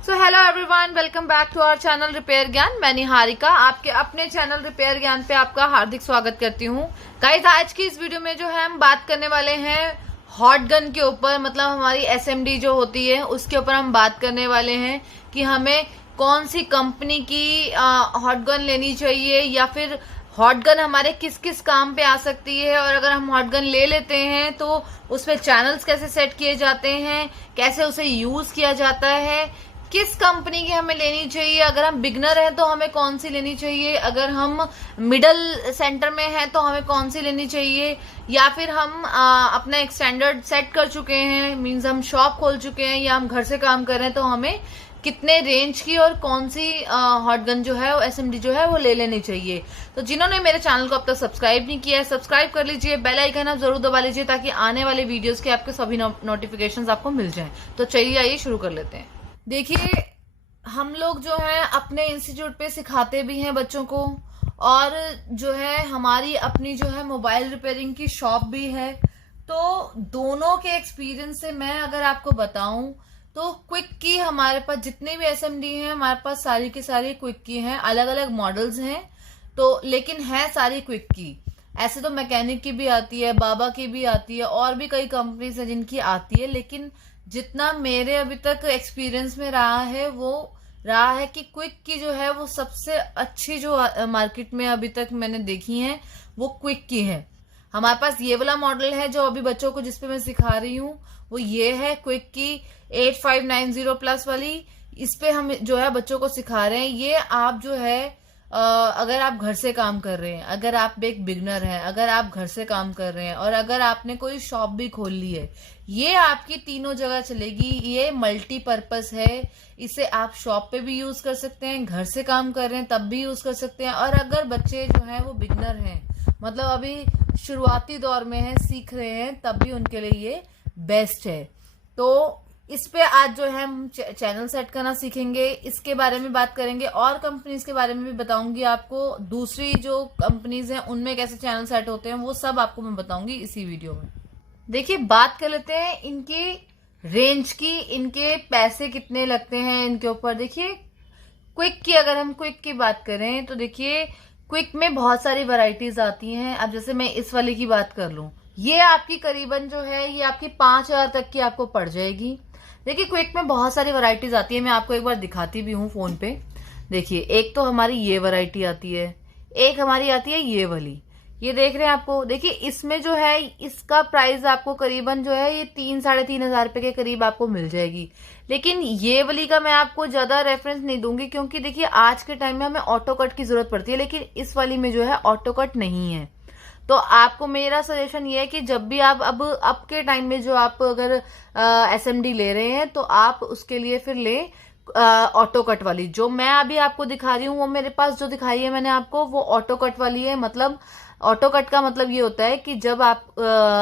So hello everyone, welcome back to our channel repair Gyan. मैं निहारिका आपके अपने चैनल रिपेयर ज्ञान पे आपका हार्दिक स्वागत करती हूँ। गाइस, आज की इस वीडियो में जो है हम बात करने वाले हैं हॉट गन के ऊपर, मतलब हमारी एसएमडी जो होती है उसके ऊपर हम बात करने वाले हैं कि हमें कौन सी कंपनी की हॉट गन लेनी चाहिए या फिर हॉट गन हमारे किस किस काम पे आ सकती है, और अगर हम हॉट गन ले लेते हैं तो उसमें चैनल्स कैसे सेट किए जाते हैं, कैसे उसे यूज किया जाता है, किस कंपनी की हमें लेनी चाहिए, अगर हम बिगनर हैं तो हमें कौन सी लेनी चाहिए, अगर हम मिडल सेंटर में हैं तो हमें कौन सी लेनी चाहिए, या फिर हम अपना एक स्टैंडर्ड सेट कर चुके हैं, मीन्स हम शॉप खोल चुके हैं या हम घर से काम कर रहे हैं, तो हमें कितने रेंज की और कौन सी हॉट गन जो है एसएमडी जो है वो ले लेनी चाहिए। तो जिन्होंने मेरे चैनल को अब तक सब्सक्राइब नहीं किया है, सब्सक्राइब कर लीजिए, बेल आइकन आप जरूर दबा लीजिए ताकि आने वाले वीडियोस के आपके सभी नोटिफिकेशंस आपको मिल जाएं। तो चलिए आइए शुरू कर लेते हैं। देखिए, हम लोग जो है अपने इंस्टीट्यूट पे सिखाते भी हैं बच्चों को, और जो है हमारी अपनी जो है मोबाइल रिपेयरिंग की शॉप भी है। तो दोनों के एक्सपीरियंस से मैं अगर आपको बताऊं तो क्विक की हमारे पास जितने भी एसएमडी हैं हमारे पास सारी की सारी क्विक की हैं, अलग अलग मॉडल्स हैं तो, लेकिन है सारी क्विक की। ऐसे तो मैकेनिक की भी आती है, बाबा की भी आती है, और भी कई कंपनीज है जिनकी आती है, लेकिन जितना मेरे अभी तक एक्सपीरियंस में रहा है वो रहा है कि क्विक की जो है वो सबसे अच्छी जो मार्केट में अभी तक मैंने देखी है वो क्विक की है। हमारे पास ये वाला मॉडल है जो अभी बच्चों को जिसपे मैं सिखा रही हूँ वो ये है क्विक की 8590 प्लस वाली। इस पे हम जो है बच्चों को सिखा रहे हैं। ये आप जो है अगर आप घर से काम कर रहे हैं, अगर आप एक बिगनर हैं, अगर आप घर से काम कर रहे हैं और अगर आपने कोई शॉप भी खोल ली है, ये आपकी तीनों जगह चलेगी। ये मल्टीपर्पस है, इसे आप शॉप पे भी यूज कर सकते हैं, घर से काम कर रहे हैं तब भी यूज कर सकते हैं, और अगर बच्चे जो है वो बिगनर हैं, मतलब अभी शुरुआती दौर में है, सीख रहे हैं, तब भी उनके लिए ये बेस्ट है। तो इस पे आज जो है हम चैनल सेट करना सीखेंगे, इसके बारे में बात करेंगे, और कंपनीज के बारे में भी बताऊंगी आपको। दूसरी जो कंपनीज हैं उनमें कैसे चैनल सेट होते हैं वो सब आपको मैं बताऊंगी इसी वीडियो में। देखिए, बात कर लेते हैं इनकी रेंज की, इनके पैसे कितने लगते हैं इनके ऊपर। देखिए, क्विक की अगर हम क्विक की बात करें तो देखिए क्विक में बहुत सारी वैरायटीज आती हैं। अब जैसे मैं इस वाली की बात कर लूं, ये आपकी करीबन जो है ये आपकी 5000 तक की आपको पड़ जाएगी। देखिए, क्विक में बहुत सारी वैरायटीज आती है, मैं आपको एक बार दिखाती भी हूँ फोन पे। देखिए, एक तो हमारी ये वैरायटी आती है, एक हमारी आती है ये वाली, ये देख रहे हैं आपको। देखिए, इसमें जो है इसका प्राइस आपको करीबन जो है ये 3-3.5 हजार रुपए के करीब आपको मिल जाएगी। लेकिन ये वाली का मैं आपको ज्यादा रेफरेंस नहीं दूंगी, क्योंकि देखिए आज के टाइम में हमें ऑटो कट की जरूरत पड़ती है, लेकिन इस वाली में जो है ऑटो कट नहीं है। तो आपको मेरा सजेशन ये है कि जब भी आप अब के टाइम में जो आप अगर एसएमडी ले रहे हैं तो आप उसके लिए फिर ले ऑटो कट वाली। जो मैं अभी आपको दिखा रही हूँ वो मेरे पास जो दिखाई है मैंने आपको वो ऑटो कट वाली है। मतलब ऑटो कट का मतलब ये होता है कि जब आप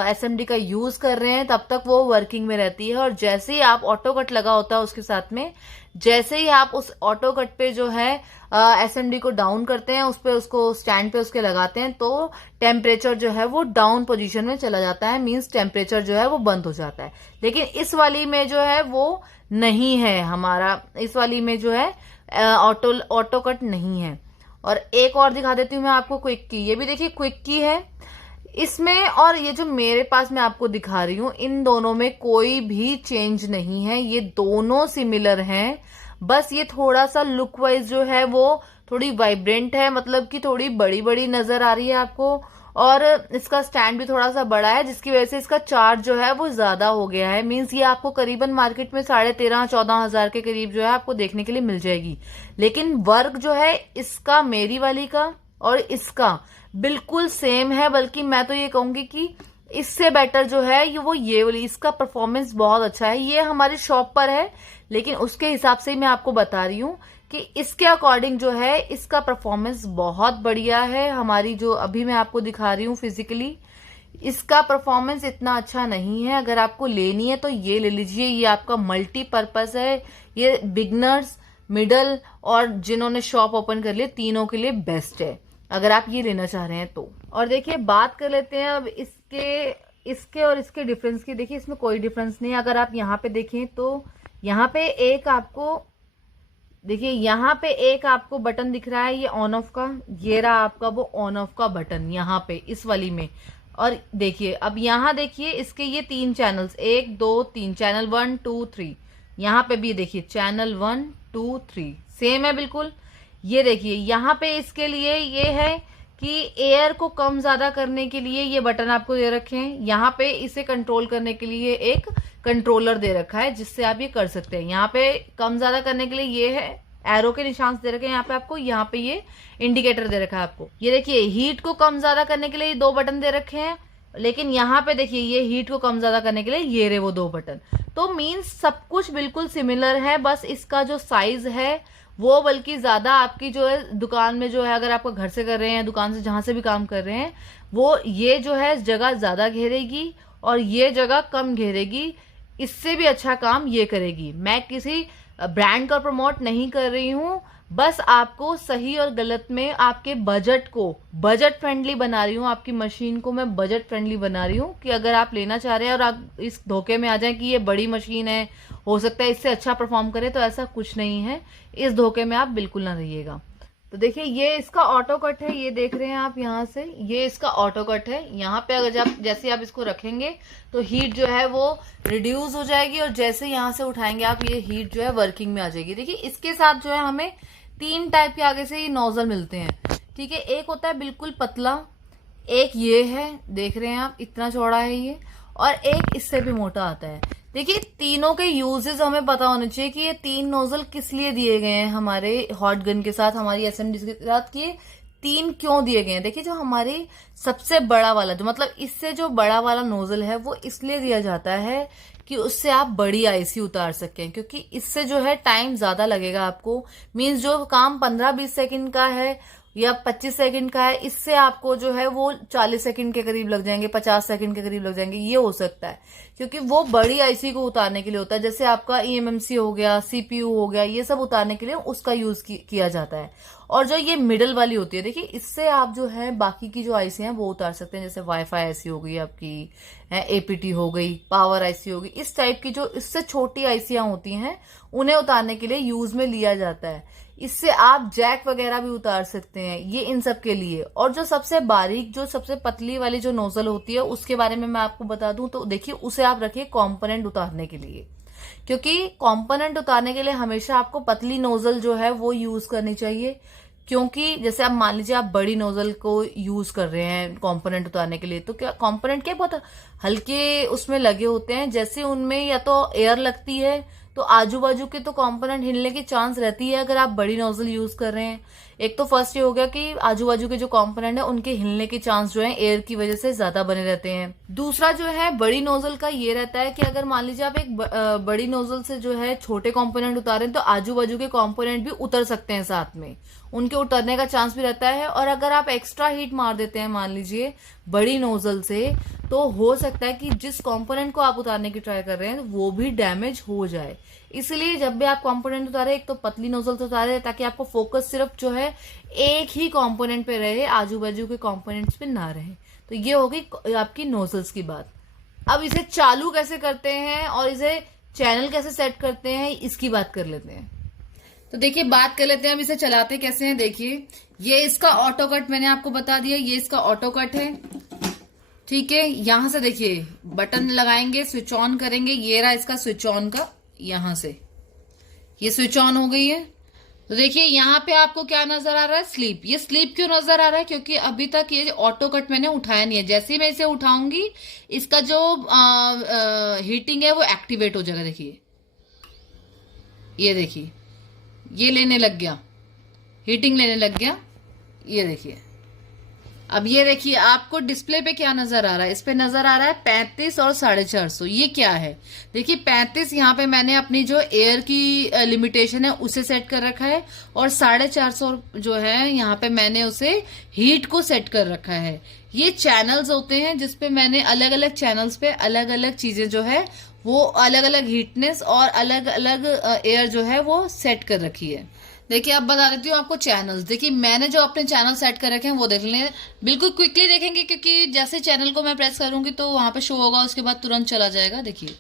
एसएमडी का यूज कर रहे हैं तब तक वो वर्किंग में रहती है, और जैसे ही आप ऑटो कट लगा होता है उसके साथ में, जैसे ही आप उस ऑटो कट पे जो है एसएमडी को डाउन करते हैं, उस पे उसको स्टैंड पे उसके लगाते हैं, तो टेम्परेचर जो है वो डाउन पोजीशन में चला जाता है, मींस टेम्परेचर जो है वो बंद हो जाता है। लेकिन इस वाली में जो है वो नहीं है हमारा, इस वाली में जो है ऑटो कट नहीं है। और एक और दिखा देती हूँ मैं आपको क्विक की। ये भी देखिए क्विक की है इसमें, और ये जो मेरे पास मैं आपको दिखा रही हूँ इन दोनों में कोई भी चेंज नहीं है, ये दोनों सिमिलर हैं। बस ये थोड़ा सा लुक वाइज जो है वो थोड़ी वाइब्रेंट है, मतलब कि थोड़ी बड़ी बड़ी नजर आ रही है आपको, और इसका स्टैंड भी थोड़ा सा बड़ा है जिसकी वजह से इसका चार्ज जो है वो ज्यादा हो गया है। मींस ये आपको करीबन मार्केट में 13,500-14,000 के करीब जो है आपको देखने के लिए मिल जाएगी। लेकिन वर्क जो है इसका, मेरी वाली का और इसका बिल्कुल सेम है, बल्कि मैं तो ये कहूंगी कि इससे बेटर जो है ये वाली, इसका परफॉर्मेंस बहुत अच्छा है। ये हमारी शॉप पर है, लेकिन उसके हिसाब से ही मैं आपको बता रही हूँ कि इसके अकॉर्डिंग जो है इसका परफॉर्मेंस बहुत बढ़िया है। हमारी जो अभी मैं आपको दिखा रही हूँ फिजिकली, इसका परफॉर्मेंस इतना अच्छा नहीं है। अगर आपको लेनी है तो ये ले लीजिए, ये आपका मल्टीपर्पज है, ये बिगनर्स, मिडल और जिन्होंने शॉप ओपन कर लिया तीनों के लिए बेस्ट है, अगर आप ये लेना चाह रहे हैं तो। और देखिए, बात कर लेते हैं अब इसके और इसके डिफरेंस की। देखिए, इसमें कोई डिफरेंस नहीं है। अगर आप यहाँ पे देखें तो यहाँ पे एक आपको देखिए यहाँ पे एक आपको बटन दिख रहा है ये ऑन ऑफ का, ये रहा आपका वो ऑन ऑफ का बटन यहाँ पे इस वाली में। और देखिए अब यहाँ देखिए इसके ये 3 चैनल्स, 1 2 3, चैनल 1 2 3। यहाँ पे भी देखिए चैनल 1 2 3 सेम है बिल्कुल। ये देखिए यहाँ पे इसके लिए ये है कि एयर को कम ज्यादा करने के लिए ये बटन आपको दे रखे हैं। यहाँ पे इसे कंट्रोल करने के लिए एक कंट्रोलर दे रखा है जिससे आप ये कर सकते हैं। यहाँ पे कम ज्यादा करने के लिए ये है, एरो के निशान दे रखे हैं यहाँ पे आपको, यहाँ पे ये इंडिकेटर दे रखा है आपको। ये देखिए हीट को कम ज्यादा करने के लिए 2 बटन दे रखे हैं, लेकिन यहाँ पे देखिए ये हीट को कम ज्यादा करने के लिए ये रहे वो 2 बटन। तो मीन्स सब कुछ बिल्कुल सिमिलर है, बस इसका जो साइज है वो बल्कि ज्यादा आपकी जो है दुकान में जो है, अगर आपको घर से कर रहे हैं, दुकान से जहां से भी काम कर रहे हैं, वो ये जो है जगह ज्यादा घेरेगी और ये जगह कम घेरेगी। इससे भी अच्छा काम ये करेगी। मैं किसी ब्रांड का प्रमोट नहीं कर रही हूँ, बस आपको सही और गलत में आपके बजट को बजट फ्रेंडली बना रही हूँ। आपकी मशीन को मैं बजट फ्रेंडली बना रही हूँ कि अगर आप लेना चाह रहे हैं और आप इस धोखे में आ जाएं कि ये बड़ी मशीन है, हो सकता है इससे अच्छा परफॉर्म करे, तो ऐसा कुछ नहीं है। इस धोखे में आप बिल्कुल ना रहिएगा। तो देखिए ये इसका ऑटो कट है, ये देख रहे हैं आप यहाँ से, ये इसका ऑटो कट है। यहाँ पे अगर जैसे आप इसको रखेंगे तो हीट जो है वो रिड्यूस हो जाएगी और जैसे यहाँ से उठाएंगे आप ये हीट जो है वर्किंग में आ जाएगी। देखिए इसके साथ जो है हमें 3 टाइप के आगे से ये नोजल मिलते हैं, ठीक है। एक होता है बिल्कुल पतला, एक ये है, देख रहे हैं आप इतना चौड़ा है ये, और एक इससे भी मोटा आता है। देखिए तीनों के यूजेस हमें पता होने चाहिए कि ये 3 नोजल किस लिए दिए गए हैं हमारे हॉट गन के साथ, हमारी एसएमडी के साथ, कि 3 क्यों दिए गए हैं। देखिए जो हमारी सबसे बड़ा वाला, जो मतलब इससे जो बड़ा वाला नोजल है वो इसलिए दिया जाता है कि उससे आप बड़ी आईसी उतार सकें, क्योंकि इससे जो है टाइम ज्यादा लगेगा आपको। मीन्स जो काम 15-20 सेकंड का है या 25 सेकंड का है, इससे आपको जो है वो 40 सेकंड के करीब लग जाएंगे, 50 सेकंड के करीब लग जाएंगे। ये हो सकता है क्योंकि वो बड़ी आईसी को उतारने के लिए होता है। जैसे आपका ईएमएमसी हो गया, सीपीयू हो गया, ये सब उतारने के लिए उसका यूज किया जाता है। और जो ये मिडल वाली होती है, देखिए इससे आप जो है बाकी की जो आईसी हैं वो उतार सकते हैं। जैसे वाईफाई आईसी हो गई आपकी, एपीटी हो गई, पावर आईसी हो गई, इस टाइप की जो इससे छोटी आईसियां होती हैं उन्हें उतारने के लिए यूज में लिया जाता है। इससे आप जैक वगैरह भी उतार सकते हैं, ये इन सब के लिए। और जो सबसे बारीक, जो सबसे पतली वाली जो नोजल होती है उसके बारे में मैं आपको बता दूं तो देखिए उसे आप रखिए कंपोनेंट उतारने के लिए, क्योंकि कंपोनेंट उतारने के लिए हमेशा आपको पतली नोजल जो है वो यूज करनी चाहिए। क्योंकि जैसे आप मान लीजिए आप बड़ी नोजल को यूज कर रहे हैं कंपोनेंट उतारने के लिए, तो क्या कंपोनेंट क्या बहुत हल्के उसमें लगे होते हैं, जैसे उनमें या तो एयर लगती है तो आजू बाजू के तो कंपोनेंट हिलने की चांस रहती है अगर आप बड़ी नोजल यूज कर रहे हैं। एक तो फर्स्ट ये हो गया कि आजू बाजू के जो कंपोनेंट है उनके हिलने के चांस जो है एयर की वजह से ज्यादा बने रहते हैं। दूसरा जो है बड़ी नोजल का ये रहता है कि अगर मान लीजिए आप एक बड़ी नोजल से जो है छोटे कंपोनेंट उतारें तो आजू बाजू के कंपोनेंट भी उतर सकते हैं, साथ में उनके उतरने का चांस भी रहता है। और अगर आप एक्स्ट्रा हीट मार देते हैं मान लीजिए बड़ी नोजल से, तो हो सकता है कि जिस कंपोनेंट को आप उतारने की ट्राई कर रहे हैं वो भी डैमेज हो जाए। इसलिए जब भी आप कंपोनेंट उतारे, एक तो पतली नोजल से उतारे ताकि आपको फोकस सिर्फ जो है एक ही कंपोनेंट पे रहे, आजू बाजू के कंपोनेंट्स पे ना रहे। तो ये होगी आपकी नोजल्स की बात। अब इसे चालू कैसे करते हैं और इसे चैनल कैसे सेट करते हैं इसकी बात कर लेते हैं। तो देखिए बात कर लेते हैं अब इसे चलाते कैसे हैं। देखिए ये इसका ऑटो कट मैंने आपको बता दिया, ये इसका ऑटो कट है, ठीक है। यहां से देखिए बटन लगाएंगे, स्विच ऑन करेंगे, ये रहा इसका स्विच ऑन का, यहां से ये स्विच ऑन हो गई है। तो देखिए यहाँ पे आपको क्या नजर आ रहा है, स्लीप। ये स्लीप क्यों नजर आ रहा है, क्योंकि अभी तक ये ऑटो कट मैंने उठाया नहीं है। जैसे ही मैं इसे उठाऊंगी इसका जो हीटिंग है वो एक्टिवेट हो जाएगा। देखिए ये देखिए ये लेने लग गया, हीटिंग लेने लग गया। ये देखिए अब ये देखिए आपको डिस्प्ले पे क्या नजर आ रहा है, इस पे नजर आ रहा है 35 और 450। ये क्या है, देखिए 35 यहाँ पे मैंने अपनी जो एयर की लिमिटेशन है उसे सेट कर रखा है, और 450 जो है यहाँ पे मैंने उसे हीट को सेट कर रखा है। ये चैनल्स होते हैं जिसपे मैंने अलग अलग चैनल्स पे अलग अलग चीजें जो है वो अलग अलग हीटनेस और अलग अलग एयर जो है वो सेट कर रखी है। देखिए अब बता देती हूँ आपको चैनल्स। देखिए मैंने जो अपने चैनल सेट कर रखे हैं वो देख लें, बिल्कुल क्विकली देखेंगे क्योंकि जैसे चैनल को मैं प्रेस करूंगी तो वहां पे शो होगा, उसके बाद तुरंत चला जाएगा। देखिए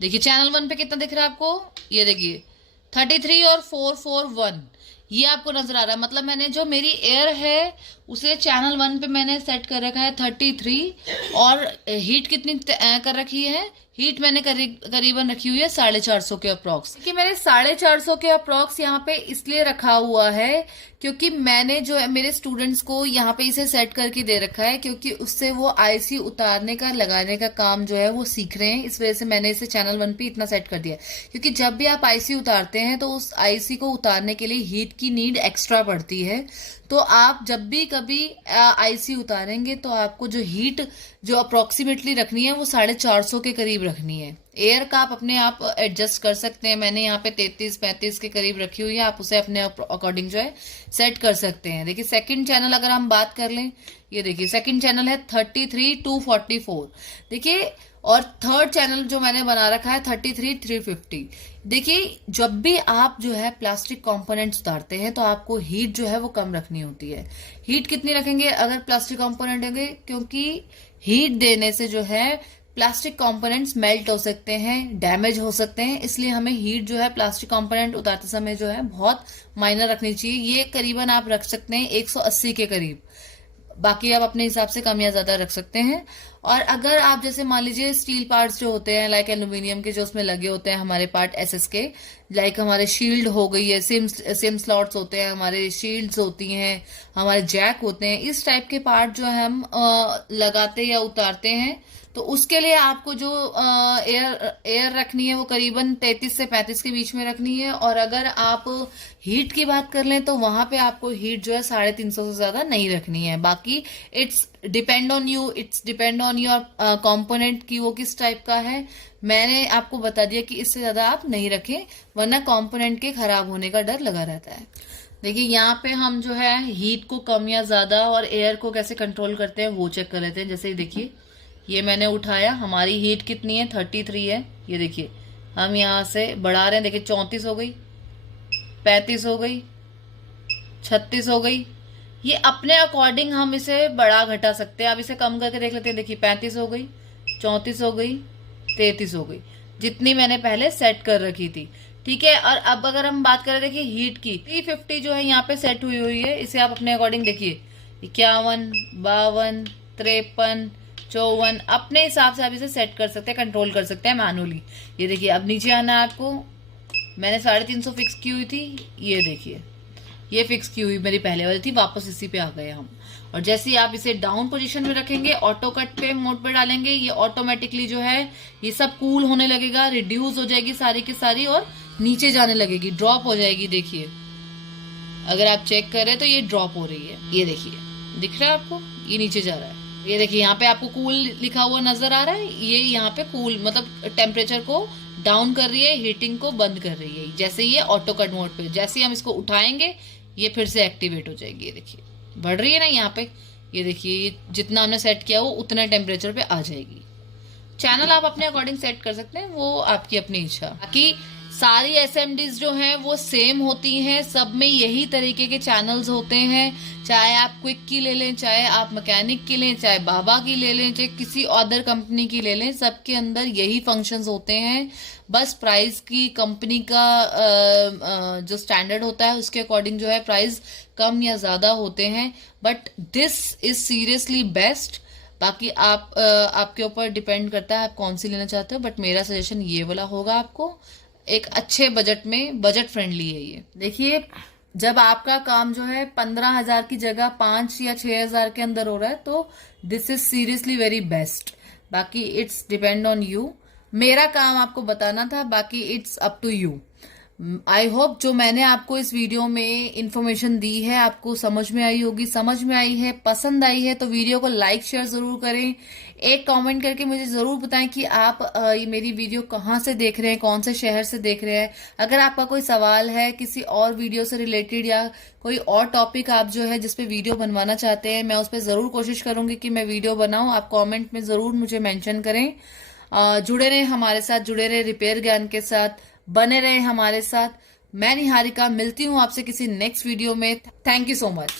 देखिए चैनल 1 पे कितना दिख रहा है आपको, ये देखिए 33 और 441 ये आपको नजर आ रहा है। मतलब मैंने जो मेरी एयर है उसे चैनल 1 पे मैंने सेट कर रखा है 33 और हीट कितनी कर रखी है, हीट मैंने करीबन रखी हुई है 450 के अप्रॉक्स। कि मैंने 450 के अप्रॉक्स यहाँ पे इसलिए रखा हुआ है क्योंकि मैंने जो है मेरे स्टूडेंट्स को यहाँ पे इसे सेट करके दे रखा है, क्योंकि उससे वो आईसी उतारने का लगाने का काम जो है वो सीख रहे हैं। इस वजह से मैंने इसे चैनल 1 पे इतना सेट कर दिया, क्योंकि जब भी आप आईसी उतारते हैं तो उस आईसी को उतारने के लिए हीट की नीड एक्स्ट्रा पड़ती है। तो आप जब भी कभी आईसी उतारेंगे तो आपको जो हीट जो अप्रोक्सीमेटली रखनी है वो 450 के करीब रखनी है। एयर का आप अपने आप एडजस्ट कर सकते हैं। मैंने यहाँ पे 33-35 के करीब रखी हुई है, आप उसे अपने अकॉर्डिंग जो है सेट कर सकते हैं। देखिए सेकंड चैनल अगर हम बात कर लें, ये देखिए सेकंड चैनल है 33-244। देखिए और थर्ड चैनल जो मैंने बना रखा है 33-350। देखिए जब भी आप जो है प्लास्टिक कंपोनेंट्स उतारते हैं तो आपको हीट जो है वो कम रखनी होती है। हीट कितनी रखेंगे अगर प्लास्टिक कंपोनेंट होंगे, क्योंकि हीट देने से जो है प्लास्टिक कंपोनेंट्स मेल्ट हो सकते हैं, डैमेज हो सकते हैं, इसलिए हमें हीट जो है प्लास्टिक कंपोनेंट उतारते समय जो है बहुत माइनर रखनी चाहिए। ये करीबन आप रख सकते हैं 180 के करीब, बाकी आप अपने हिसाब से कम या ज्यादा रख सकते हैं। और अगर आप जैसे मान लीजिए स्टील पार्ट्स जो होते हैं लाइक एल्यूमिनियम के जो उसमें लगे होते हैं हमारे पार्ट एसएस के, लाइक हमारे शील्ड हो गई है, सिम स्लॉट्स होते हैं, हमारे शील्ड्स होती हैं, हमारे जैक होते हैं, इस टाइप के पार्ट जो हम लगाते या उतारते हैं तो उसके लिए आपको जो एयर रखनी है वो करीबन 33 से 35 के बीच में रखनी है। और अगर आप हीट की बात कर लें तो वहां पे आपको हीट जो है 350 से ज्यादा नहीं रखनी है। बाकी it's depend on you, it's depend on your component की वो किस टाइप का है। मैंने आपको बता दिया कि इससे ज्यादा आप नहीं रखें, वरना कंपोनेंट के खराब होने का डर लगा रहता है। देखिए यहाँ पे हम जो है हीट को कम या ज्यादा और एयर को कैसे कंट्रोल करते हैं वो चेक कर लेते हैं। जैसे देखिए ये मैंने उठाया, हमारी हीट कितनी है 33 है। ये देखिए हम यहाँ से बढ़ा रहे हैं, देखिए 34 हो गई, 35 हो गई, 36 हो गई। ये अपने अकॉर्डिंग हम इसे बढ़ा घटा सकते हैं। अब इसे कम करके देख लेते हैं। देखिए 35 हो गई, 34 हो गई, 33 हो गई, जितनी मैंने पहले सेट कर रखी थी। ठीक है। और अब अगर हम बात करें देखिए हीट की, 350 जो है यहाँ पे सेट हुई हुई है, इसे आप अपने अकॉर्डिंग देखिए 51, 52, 53, 54 अपने हिसाब से आप इसे सेट कर सकते हैं, कंट्रोल कर सकते हैं मैनुअली। ये देखिए अब नीचे आना है आपको, मैंने 350 फिक्स की हुई थी, ये देखिए ये फिक्स की हुई मेरी पहले वाली थी, वापस इसी पे आ गए हम। और जैसे ही आप इसे डाउन पोजीशन में रखेंगे, ऑटो कट पे मोड पे डालेंगे, ये ऑटोमेटिकली जो है ये सब कूल होने लगेगा, रिड्यूस हो जाएगी सारी की सारी और नीचे जाने लगेगी, ड्रॉप हो जाएगी। देखिए अगर आप चेक करें तो ये ड्रॉप हो रही है, ये देखिए दिख रहा है आपको, ये नीचे जा रहा है। ये देखिए यहाँ पे आपको कूल लिखा हुआ नजर आ रहा है, ये यहाँ पे कूल मतलब टेम्परेचर को डाउन कर रही है, हीटिंग को बंद कर रही है। जैसे ये ऑटो कट मोड पे, जैसे ही हम इसको उठाएंगे ये फिर से एक्टिवेट हो जाएगी। ये देखिए बढ़ रही है ना यहाँ पे, ये देखिए जितना हमने सेट किया वो उतना टेम्परेचर पे आ जाएगी। चैनल आप अपने अकॉर्डिंग सेट कर सकते हैं, वो आपकी अपनी इच्छा। बाकी सारी एसएमडीज जो हैं वो सेम होती हैं, सब में यही तरीके के चैनल्स होते हैं। चाहे आप क्विक की ले लें, चाहे आप मैकेनिक की लें, चाहे बाबा की ले लें, चाहे किसी अदर कंपनी की ले लें, सबके अंदर यही फंक्शंस होते हैं। बस प्राइस की कंपनी का जो स्टैंडर्ड होता है उसके अकॉर्डिंग जो है प्राइस कम या ज्यादा होते हैं, but this is seriously best. बाकी आपके ऊपर डिपेंड करता है आप कौन सी लेना चाहते हो, बट मेरा सजेशन ये वाला होगा आपको, एक अच्छे बजट में, बजट फ्रेंडली है ये। देखिए जब आपका काम जो है 15,000 की जगह 5 या 6,000 के अंदर हो रहा है तो this is seriously very best. बाकी इट्स डिपेंड ऑन यू, मेरा काम आपको बताना था, बाकी it's up to you. I hope जो मैंने आपको इस वीडियो में इंफॉर्मेशन दी है आपको समझ में आई होगी। समझ में आई है, पसंद आई है तो वीडियो को लाइक शेयर जरूर करें। एक कमेंट करके मुझे जरूर बताएं कि आप ये मेरी वीडियो कहाँ से देख रहे हैं, कौन से शहर से देख रहे हैं। अगर आपका कोई सवाल है किसी और वीडियो से रिलेटेड या कोई और टॉपिक आप जो है जिसपे वीडियो बनवाना चाहते हैं, मैं उस पर जरूर कोशिश करूंगी कि मैं वीडियो बनाऊं। आप कॉमेंट में जरूर मुझे मेंशन करें। जुड़े रहे हमारे साथ, जुड़े रहे रिपेयर ज्ञान के साथ, बने रहे हमारे साथ। मैं निहारिका, मिलती हूँ आपसे किसी नेक्स्ट वीडियो में। Thank you so much.